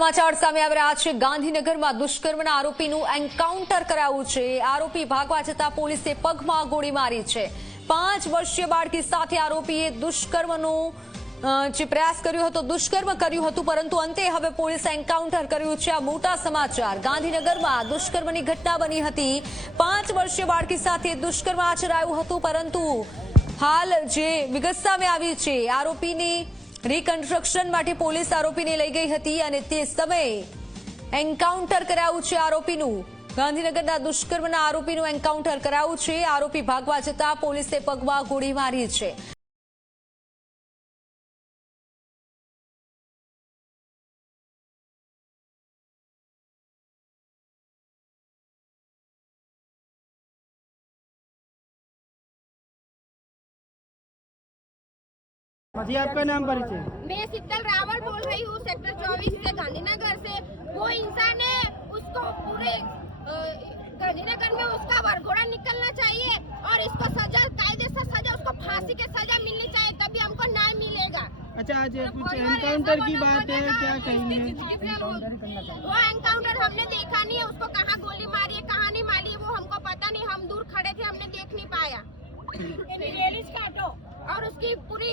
સમાચાર સામે આવી રહ્યા છે। ગાંધીનગરમાં દુષ્કર્મના આરોપીનું એન્કાઉન્ટર કરાયું છે। આરોપી ભાગવા જતા પોલીસે પગમાં ગોળી મારી છે। 5 વર્ષીય બાળકી સાથે આરોપીએ દુષ્કર્મનો જે પ્રયાસ કર્યો હતો, દુષ્કર્મ કર્યું હતું, પરંતુ અંતે હવે પોલીસે એન્કાઉન્ટર કર્યું છે। આ મોટા સમાચાર। ગાંધીનગરમાં દુષ્કર્મની ઘટના બની હતી। 5 વર્ષીય બાળકી સાથે દુષ્કર્મ આચરાયું હતું, પરંતુ હાલ જે વિગત સામે આવી છે, આરોપીની रिकन्स्ट्रक्शन માટે પોલીસ આરોપીને લઈ ગઈ હતી અને તે સમયે એન્કાઉન્ટર કરાયું છે। આરોપીનું ગાંધીનગરના દુષ્કર્મના આરોપીનું એન્કાઉન્ટર કરાયું છે। આરોપી ભાગવા જતા પોલીસે પગમાં ગોળી મારી છે। जी आपका नाम परिचय? मैं शीतल रावल बोल रही हूँ, सेक्टर 24 से, गांधीनगर से। वो इंसान है, उसको पूरे गांधीनगर में उसका वरघोड़ा निकलना चाहिए और इसको सजा, कायदे से सजा, उसको फांसी की सजा मिलनी चाहिए, तभी हमको न्याय मिलेगा। अच्छा, आज कुछ एनकाउंटर की बात है, क्या कहेंगे? वो एनकाउंटर हमने देखा नहीं है, उसको कहाँ गोली मारी है, कहाँ नहीं मारी है, वो हमको पता नहीं। हम दूर खड़े थे, हमने देख नहीं पाया। और उसकी पूरी